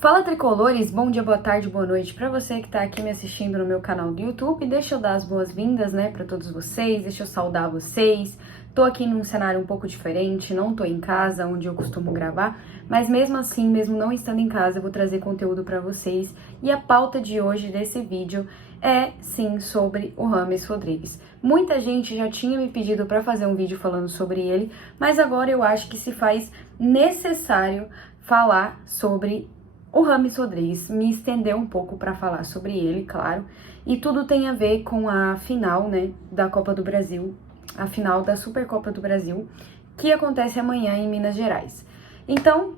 Fala tricolores, bom dia, boa tarde, boa noite para você que tá aqui me assistindo no meu canal do YouTube. Deixa eu dar as boas-vindas, né, para todos vocês, deixa eu saudar vocês. Tô aqui num cenário um pouco diferente, não tô em casa onde eu costumo gravar, mas mesmo assim, mesmo não estando em casa, eu vou trazer conteúdo para vocês. E a pauta de hoje desse vídeo é sim sobre o James Rodrigues. Muita gente já tinha me pedido para fazer um vídeo falando sobre ele, mas agora eu acho que se faz necessário falar sobre o James Rodrigues, me estender um pouco para falar sobre ele, claro, e tudo tem a ver com a final, né, da Copa do Brasil, a final da Supercopa do Brasil, que acontece amanhã em Minas Gerais. Então,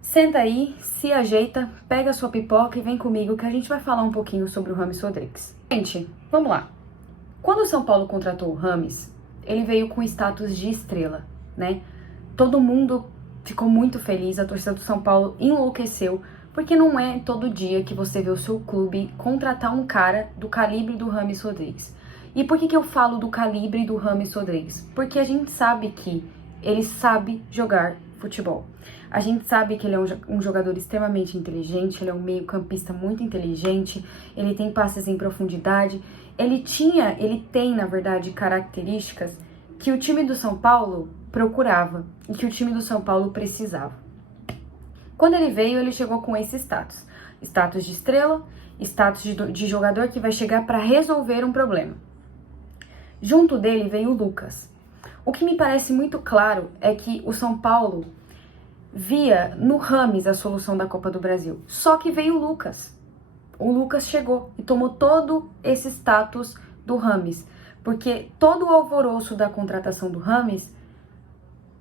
senta aí, se ajeita, pega sua pipoca e vem comigo que a gente vai falar um pouquinho sobre o James Rodrigues. Gente, vamos lá. Quando o São Paulo contratou o James, ele veio com status de estrela, né? Todo mundo ficou muito feliz, a torcida do São Paulo enlouqueceu, porque não é todo dia que você vê o seu clube contratar um cara do calibre do James Rodrigues. E por que eu falo do calibre do James Rodrigues? Porque a gente sabe que ele sabe jogar futebol. A gente sabe que ele é um jogador extremamente inteligente, ele é um meio-campista muito inteligente, ele tem passes em profundidade, ele tem, na verdade, características que o time do São Paulo procurava e que o time do São Paulo precisava. Quando ele veio, ele chegou com esse status. Status de estrela, status de jogador que vai chegar para resolver um problema. Junto dele veio o Lucas. O que me parece muito claro é que o São Paulo via no James a solução da Copa do Brasil. Só que veio o Lucas. O Lucas chegou e tomou todo esse status do James. Porque todo o alvoroço da contratação do James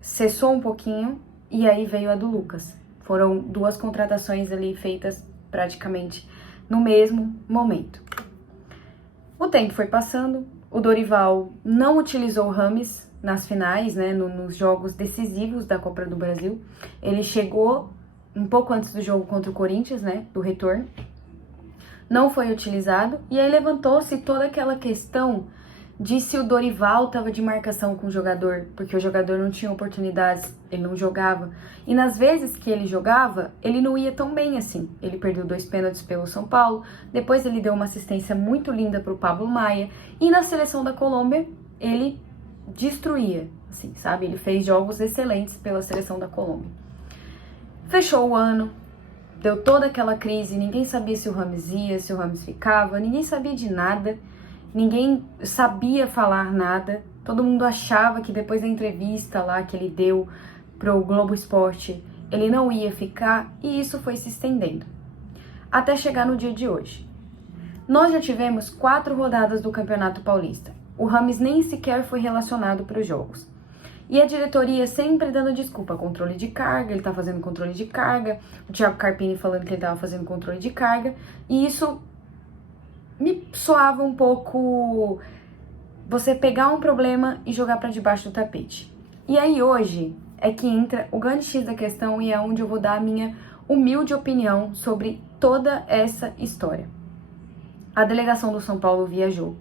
cessou um pouquinho e aí veio a do Lucas. Foram duas contratações ali feitas praticamente no mesmo momento. O tempo foi passando, o Dorival não utilizou o James nas finais, né, nos jogos decisivos da Copa do Brasil. Ele chegou um pouco antes do jogo contra o Corinthians, né, do retorno. Não foi utilizado e aí levantou-se toda aquela questão de se o Dorival estava de marcação com o jogador, porque o jogador não tinha oportunidades, ele não jogava. E nas vezes que ele jogava, ele não ia tão bem assim. Ele perdeu 2 pênaltis pelo São Paulo, depois ele deu uma assistência muito linda para o Pablo Maia, e na seleção da Colômbia, ele destruía, assim, sabe? Ele fez jogos excelentes pela seleção da Colômbia. Fechou o ano, deu toda aquela crise, ninguém sabia se o James ia, se o James ficava, ninguém sabia de nada. Ninguém sabia falar nada, todo mundo achava que depois da entrevista lá que ele deu pro Globo Esporte, ele não ia ficar, e isso foi se estendendo. Até chegar no dia de hoje. Nós já tivemos 4 rodadas do Campeonato Paulista. O James nem sequer foi relacionado para os jogos. E a diretoria sempre dando desculpa, controle de carga, ele tá fazendo controle de carga, o Thiago Carpini falando que ele tava fazendo controle de carga, e isso me soava um pouco você pegar um problema e jogar para debaixo do tapete. E aí hoje é que entra o grande X da questão e é onde eu vou dar a minha humilde opinião sobre toda essa história. A delegação do São Paulo viajou.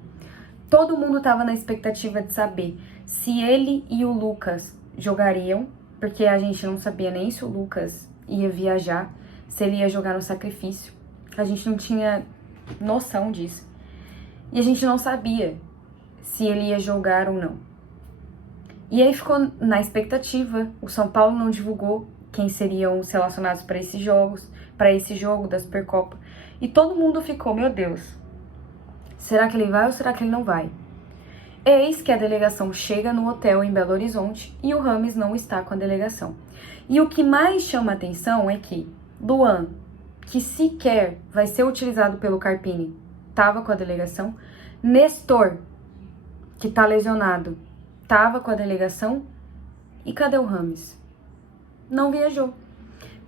Todo mundo estava na expectativa de saber se ele e o Lucas jogariam, porque a gente não sabia nem se o Lucas ia viajar, se ele ia jogar no sacrifício. A gente não tinha noção disso. E a gente não sabia se ele ia jogar ou não. E aí ficou na expectativa, o São Paulo não divulgou quem seriam os relacionados para esses jogos, para esse jogo da Supercopa. E todo mundo ficou, meu Deus, será que ele vai ou será que ele não vai? Eis que a delegação chega no hotel em Belo Horizonte e o James não está com a delegação. E o que mais chama a atenção é que Luan, que sequer vai ser utilizado pelo Carpini, estava com a delegação. Nestor, que tá lesionado, estava com a delegação. E cadê o James? Não viajou.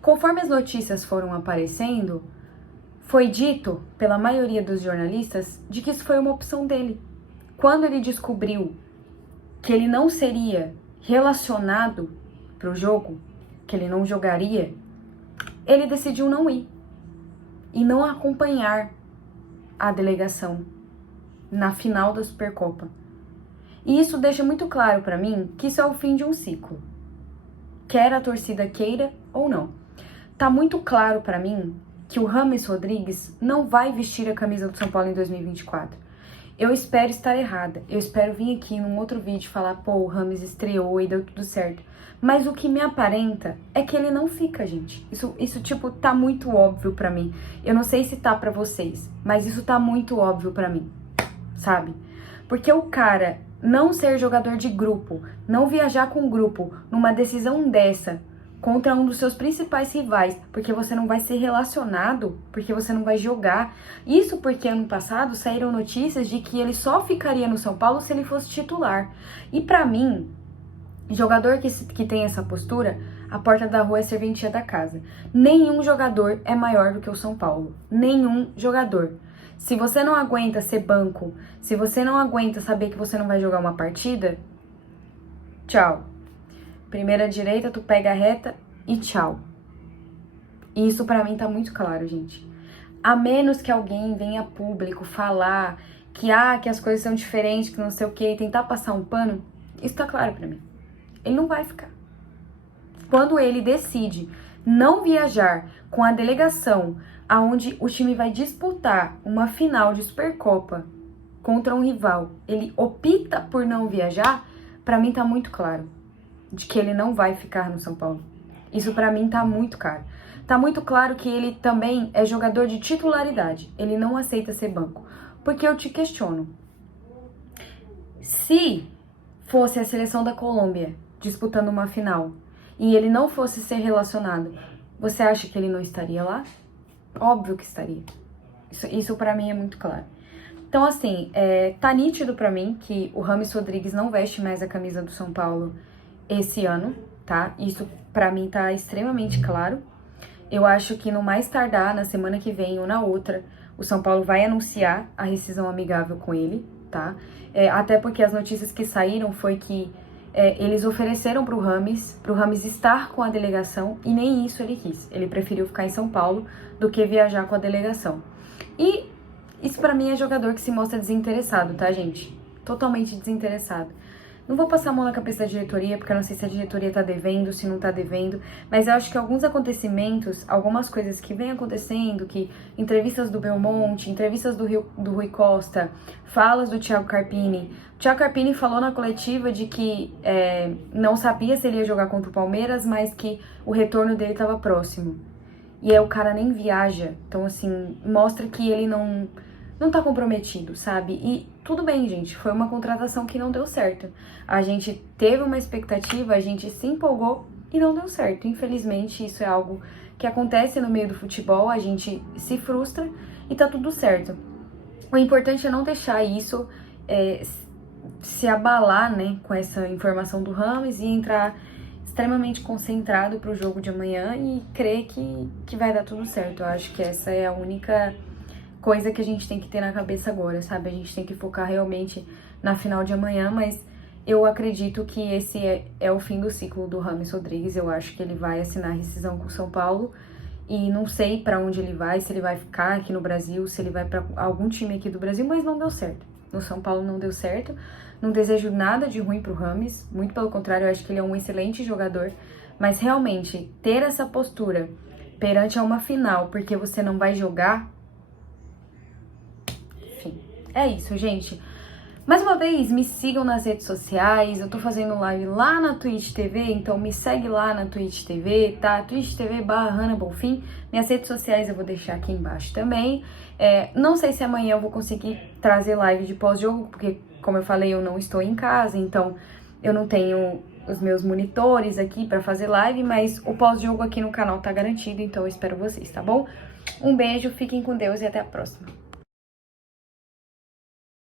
Conforme as notícias foram aparecendo, foi dito pela maioria dos jornalistas de que isso foi uma opção dele. Quando ele descobriu que ele não seria relacionado para o jogo, que ele não jogaria, ele decidiu não ir e não acompanhar a delegação na final da Supercopa. E isso deixa muito claro para mim que isso é o fim de um ciclo. Quer a torcida queira ou não. Tá muito claro pra mim que o James Rodrigues não vai vestir a camisa do São Paulo em 2024. Eu espero estar errada. Eu espero vir aqui num outro vídeo falar, pô, o James estreou e deu tudo certo. Mas o que me aparenta é que ele não fica, gente. Isso tipo, tá muito óbvio pra mim. Eu não sei se tá pra vocês, mas isso tá muito óbvio pra mim, sabe? Porque o cara não ser jogador de grupo, não viajar com o grupo numa decisão dessa contra um dos seus principais rivais, porque você não vai ser relacionado, porque você não vai jogar. Isso porque ano passado saíram notícias de que ele só ficaria no São Paulo se ele fosse titular. E pra mim, jogador que tem essa postura, a porta da rua é serventia da casa. Nenhum jogador é maior do que o São Paulo. Nenhum jogador. Se você não aguenta ser banco, se você não aguenta saber que você não vai jogar uma partida, tchau. Primeira direita, tu pega a reta e tchau. E isso pra mim tá muito claro, gente. A menos que alguém venha a público falar que as coisas são diferentes, que não sei o que, e tentar passar um pano, isso tá claro pra mim. Ele não vai ficar. Quando ele decide não viajar com a delegação aonde o time vai disputar uma final de Supercopa contra um rival, ele opta por não viajar, pra mim tá muito claro de que ele não vai ficar no São Paulo. Isso pra mim tá muito claro. Tá muito claro que ele também é jogador de titularidade. Ele não aceita ser banco. Porque eu te questiono. Se fosse a seleção da Colômbia disputando uma final e ele não fosse ser relacionado, você acha que ele não estaria lá? Óbvio que estaria. Isso pra mim é muito claro. Então, assim, tá nítido pra mim que o James Rodrigues não veste mais a camisa do São Paulo esse ano, tá? Isso pra mim tá extremamente claro. Eu acho que no mais tardar, na semana que vem ou na outra, o São Paulo vai anunciar a rescisão amigável com ele, tá? Até porque as notícias que saíram foi que eles ofereceram pro James estar com a delegação e nem isso ele quis. Ele preferiu ficar em São Paulo do que viajar com a delegação. E isso pra mim é jogador que se mostra desinteressado, tá, gente? Totalmente desinteressado. Não vou passar a mão na cabeça da diretoria, porque eu não sei se a diretoria tá devendo, se não tá devendo, mas eu acho que alguns acontecimentos, algumas coisas que vem acontecendo, que entrevistas do Belmonte, entrevistas do Rui Costa, falas do Thiago Carpini. O Thiago Carpini falou na coletiva de que não sabia se ele ia jogar contra o Palmeiras, mas que o retorno dele tava próximo. E aí o cara nem viaja, então assim, mostra que ele não tá comprometido, sabe? E tudo bem, gente, foi uma contratação que não deu certo. A gente teve uma expectativa, a gente se empolgou e não deu certo. Infelizmente, isso é algo que acontece no meio do futebol, a gente se frustra e tá tudo certo. O importante é não deixar isso se abalar, né, com essa informação do James e entrar extremamente concentrado pro jogo de amanhã e crer que vai dar tudo certo. Eu acho que essa é a única coisa que a gente tem que ter na cabeça agora, sabe? A gente tem que focar realmente na final de amanhã, mas eu acredito que esse é o fim do ciclo do James Rodrigues. Eu acho que ele vai assinar a rescisão com o São Paulo e não sei pra onde ele vai, se ele vai ficar aqui no Brasil, se ele vai pra algum time aqui do Brasil, mas não deu certo. No São Paulo não deu certo. Não desejo nada de ruim pro James, muito pelo contrário, eu acho que ele é um excelente jogador, mas realmente ter essa postura perante a uma final porque você não vai jogar. É isso, gente. Mais uma vez, me sigam nas redes sociais. Eu tô fazendo live lá na Twitch TV, então me segue lá na Twitch TV, tá? Twitch TV/Hannah Bonfim. Minhas redes sociais eu vou deixar aqui embaixo também. Não sei se amanhã eu vou conseguir trazer live de pós-jogo, porque, como eu falei, eu não estou em casa, então eu não tenho os meus monitores aqui pra fazer live, mas o pós-jogo aqui no canal tá garantido, então eu espero vocês, tá bom? Um beijo, fiquem com Deus e até a próxima.